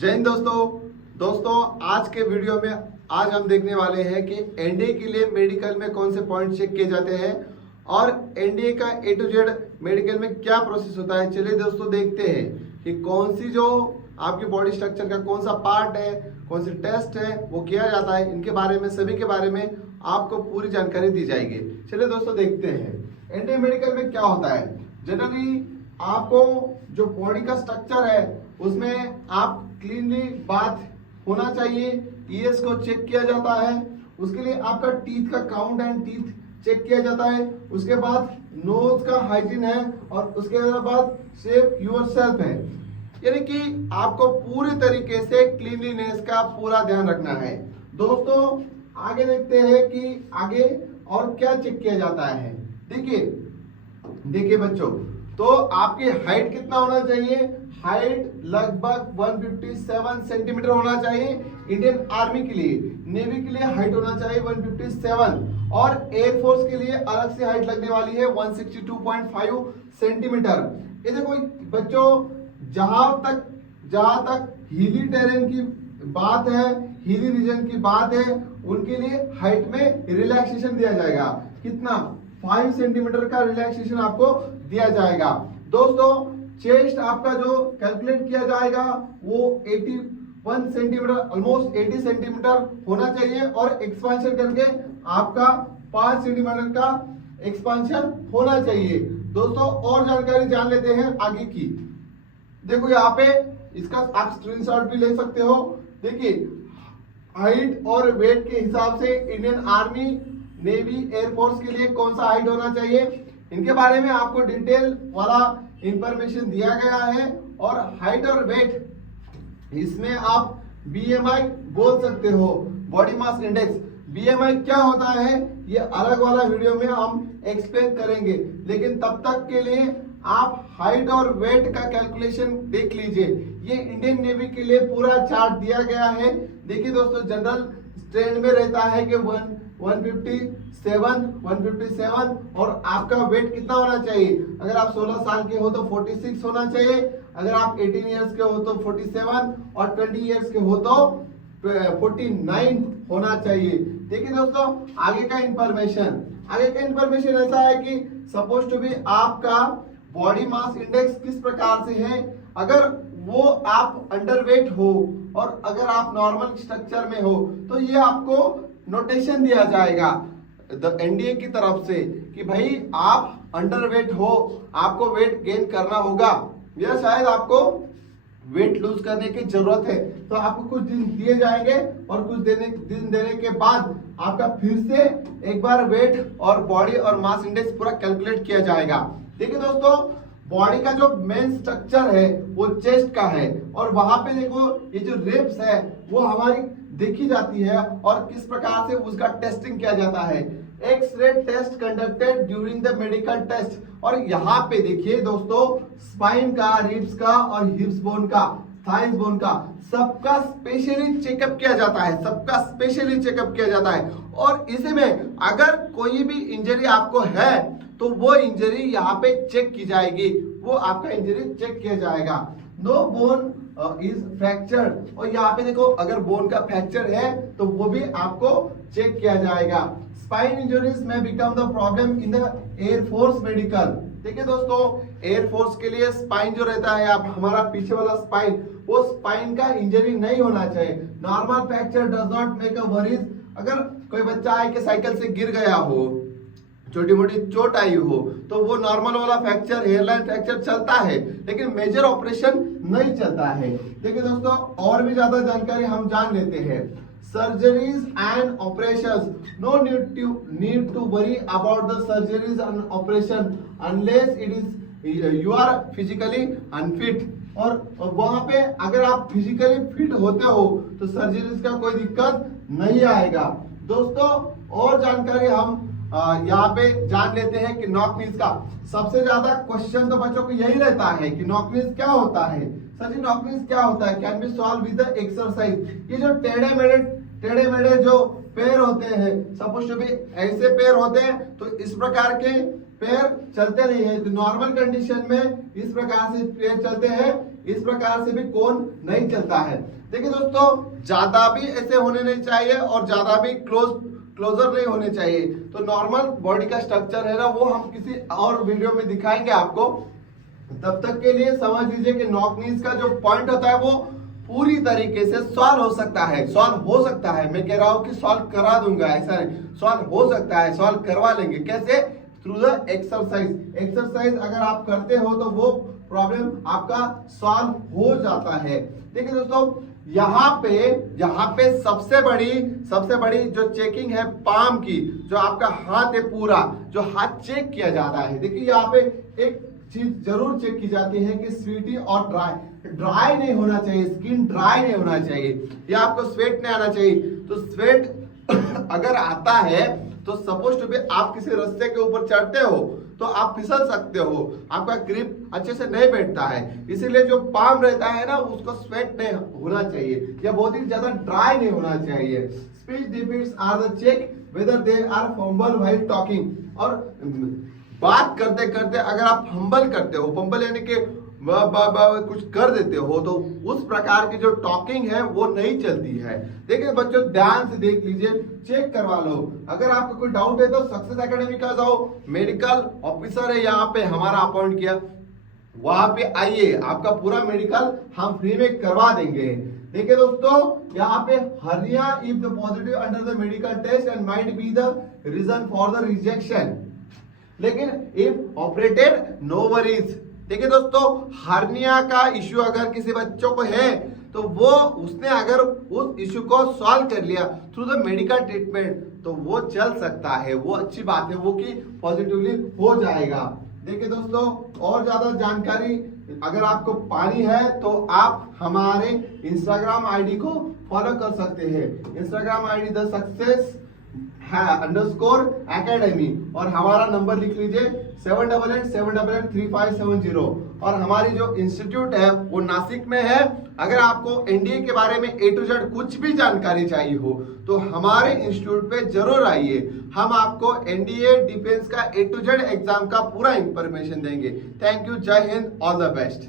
जय हिंद दोस्तों आज के वीडियो में आज हम देखने वाले हैं कि एनडीए के लिए मेडिकल में कौन से पॉइंट चेक किए जाते हैं और एनडीए का ए टू जेड मेडिकल में क्या प्रोसेस होता है। चलिए दोस्तों देखते हैं कि कौन सी जो आपकी बॉडी स्ट्रक्चर का कौन सा पार्ट है, कौन सी टेस्ट है वो किया जाता है। इनके बारे में सभी के बारे में आपको पूरी जानकारी दी जाएगी। चलिए दोस्तों देखते हैं एनडीए मेडिकल में क्या होता है। जनरली आपको जो बॉडी का स्ट्रक्चर है उसमें आप क्लीनली बात होना चाहिए। ईएस को चेक किया जाता है, उसके लिए आपका टीथ का काउंट एंड टीथ चेक किया जाता है। उसके बाद नोज का हाइजीन है और उसके बाद सेव योरसेल्फ है, यानी कि आपको पूरी तरीके से क्लीनलीनेस का पूरा ध्यान रखना है। दोस्तों आगे देखते हैं कि आगे और क्या चेक किया जाता है। देखिए बच्चों, तो आपकी हाइट कितना होना चाहिए? हाइट लगभग 157 सेंटीमीटर होना चाहिए इंडियन आर्मी के लिए। नेवी के लिए हाइट होना चाहिए 157 और एयरफोर्स के लिए अलग से हाइट लगने वाली है 162.5 सेंटीमीटर। ये देखो बच्चों, जहां तक हिली टेरेन की बात है, हिली रीजन की बात है, उनके लिए हाइट में रिलैक्सेशन दिया जाएगा। कितना? 5 सेंटीमीटर का रिलैक्सेशन आपको दिया जाएगा। दोस्तों चेस्ट आपका जो कैलकुलेट किया जाएगा वो 81 सेंटीमीटर, ऑलमोस्ट 80 सेंटीमीटर होना चाहिए और एक्सपांशन करके आपका 5 सेंटीमीटर का एक्सपांशन होना चाहिए। दोस्तों और जानकारी जान लेते हैं आगे की। देखो यहाँ पे इसका आप स्क्रीनशॉट भी ले सकते हो। देखिए हाइट और वेट के हिसाब से इंडियन आर्मी, नेवी, एयरफोर्स के लिए कौन सा हाइट होना चाहिए, इनके बारे में आपको डिटेल वाला इंफॉर्मेशन दिया गया है। और हाइट और वेट इसमें आप बीएमआई बोल सकते हो, बॉडी मास इंडेक्स। बीएमआई क्या होता है ये अलग वाला वीडियो में हम एक्सप्लेन करेंगे, लेकिन तब तक के लिए आप हाइट और वेट का कैलकुलेशन देख लीजिए। ये इंडियन नेवी के लिए पूरा चार्ट दिया गया है। देखिए दोस्तों, जनरल ट्रेंड में रहता है कि 157 और आपका वेट कितना होना चाहिए? अगर आप 16 साल के हो तो 46 होना चाहिए, अगर आप 18 इयर्स के हो तो 47 और 20 इयर्स के हो तो 49 होना चाहिए। देखिए दोस्तों आगे का इंफॉर्मेशन ऐसा है कि सपोज टू बी आपका बॉडी मास इंडेक्स किस प्रकार से है। अगर वो आप अंडरवेट हो और अगर आप नॉर्मल स्ट्रक्चर में हो तो ये आपको नोटेशन दिया जाएगा एनडीए की तरफ से कि भाई आप अंडरवेट हो, आपको वेट गेन करना होगा, या शायद आपको वेट लूज करने की जरूरत है। तो आपको कुछ दिन दिए जाएंगे और कुछ दिन देने के बाद आपका फिर से एक बार वेट और बॉडी और मास इंडेक्स पूरा कैलकुलेट किया जाएगा। देखिए दोस्तों, बॉडी का जो मेन स्ट्रक्चर है वो चेस्ट का है और वहां पे देखो ये जो रिब्स है वो हमारी देखी जाती है और किस प्रकार से उसका टेस्टिंग किया जाता है। X ray test conducted during the medical test. और यहाँ पे देखिए दोस्तों, स्पाइन का, रिब्स का और हिप्स बोन का, थाइस बोन का सबका स्पेशली चेकअप किया जाता है। और इसी में अगर कोई भी इंजरी आपको है तो वो इंजरी यहाँ पे चेक की जाएगी, वो आपका इंजरी चेक किया जाएगा। नो बोन इज फ्रैक्चर्ड, और यहाँ पे देखो अगर बोन का फ्रैक्चर है तो वो भी आपको चेक किया जाएगा। स्पाइन इंजरीज में become the problem in the air force medical. देखिए दोस्तों, एयरफोर्स के लिए स्पाइन जो रहता है, आप हमारा पीछे वाला स्पाइन, वो स्पाइन का इंजरी नहीं होना चाहिए। Normal fracture does not make a worries. अगर कोई बच्चा है कि साइकिल से गिर गया हो, छोटी मोटी चोट आई हो, तो वो नॉर्मल वाला फ्रैक्चर, हेयरलाइन फ्रैक्चर चलता है, लेकिन मेजर ऑपरेशन नहीं चलता है। देखिए दोस्तों और भी ज्यादा जानकारी हम जान लेते हैं। Surgeries and operations, no need to worry about the surgeries and operation unless it is you are physically unfit. और वहां पे अगर आप फिजिकली फिट होते हो तो सर्जरीज का कोई दिक्कत नहीं आएगा। दोस्तों और जानकारी हम यहाँ पे जान लेते हैं कि नॉकनीज का सबसे ज्यादा क्वेश्चन तो बच्चों को यही रहता है कि नॉकनीज क्या होता है। सर जी नॉकनीज क्या होता है? Can be solve with the exercise. ये जो टेढ़े मेढ़े जो पैर होते हैं, सपोज टू बी ऐसे पैर होते हैं, तो इस प्रकार के पैर चलते नहीं है। तो नॉर्मल कंडीशन में इस प्रकार से पैर चलते हैं, इस प्रकार से भी कोन नहीं चलता है। देखिए दोस्तों, ज्यादा भी ऐसे होने नहीं चाहिए और ज्यादा भी क्लोजर नहीं होने चाहिए। तो नॉर्मल बॉडी का स्ट्रक्चर है ना, वो हम किसी और वीडियो में दिखाएंगे आपको। तब तक के लिए समझ लीजिए कि नॉक नीज का जो पॉइंट होता है वो पूरी तरीके से सॉल्व हो सकता है। सॉल्व हो सकता है, मैं कह रहा हूं कि सॉल्व करा दूंगा, ऐसा नहीं, सॉल्व हो सकता है, सॉल्व करवा लेंगे। कैसे? Through the exercise. एक्सरसाइज अगर आप करते हो तो वो प्रॉब्लम आपका सॉल्व हो जाता है। देखिए दोस्तों, यहाँ पे सबसे बड़ी जो चेकिंग है पाम की, जो आपका हाथ है पूरा, जो हाथ चेक किया जाता है। देखिए यहाँ पे एक चीज जरूर चेक की जाती है कि स्वीटी और ड्राई नहीं होना चाहिए, स्किन ड्राई नहीं होना चाहिए, या आपको स्वेट नहीं आना चाहिए। तो स्वेट अगर आता है तो सपोज टू बी आप किसी रास्ते के ऊपर चढ़ते हो तो आप फिसल सकते हो, आपका ग्रिप अच्छे से नहीं बैठता है। इसीलिए जो पाम रहता है ना, उसको स्वेट नहीं होना चाहिए या बहुत ही ज्यादा ड्राई नहीं होना चाहिए। Speech defects are the check whether they are fumble while talking. और बात करते करते अगर आप फंबल करते हो, फंबल यानी कि कुछ कर देते हो, तो उस प्रकार की जो टॉकिंग है वो नहीं चलती है। देखिए बच्चों, ध्यान से देख लीजिए, चेक करवा लो। अगर आपको कोई डाउट है तो सक्सेस एकेडमी का जाओ, मेडिकल ऑफिसर है यहाँ पे हमारा अपॉइंट किया, वहां पे आइए, आपका पूरा मेडिकल हम फ्री में करवा देंगे। देखिए दोस्तों, यहाँ पे hernia if the positive under the medical test and might be the reason for the rejection, लेकिन इफ ऑपरेटेड नो वरीज। देखिए दोस्तों, हार्निया का इश्यू अगर किसी बच्चों को है तो वो उसने अगर उस इश्यू को सॉल्व कर लिया थ्रू द मेडिकल ट्रीटमेंट तो वो चल सकता है, वो अच्छी बात है, वो कि पॉजिटिवली हो जाएगा। देखिए दोस्तों, और ज्यादा जानकारी अगर आपको पानी है तो आप हमारे इंस्टाग्राम आईडी को फॉलो कर सकते हैं। Instagram ID the success underscore academy, और हमारा नंबर लिख लीजिए 7887883570। और हमारी जो इंस्टीट्यूट है वो नासिक में है। अगर आपको एनडीए के बारे में A to Z कुछ भी जानकारी चाहिए हो तो हमारे इंस्टीट्यूट पे जरूर आइए, हम आपको एनडीए डिफेंस का A to Z एग्जाम का पूरा इंफॉर्मेशन देंगे। थैंक यू, जय हिंद, ऑल द बेस्ट।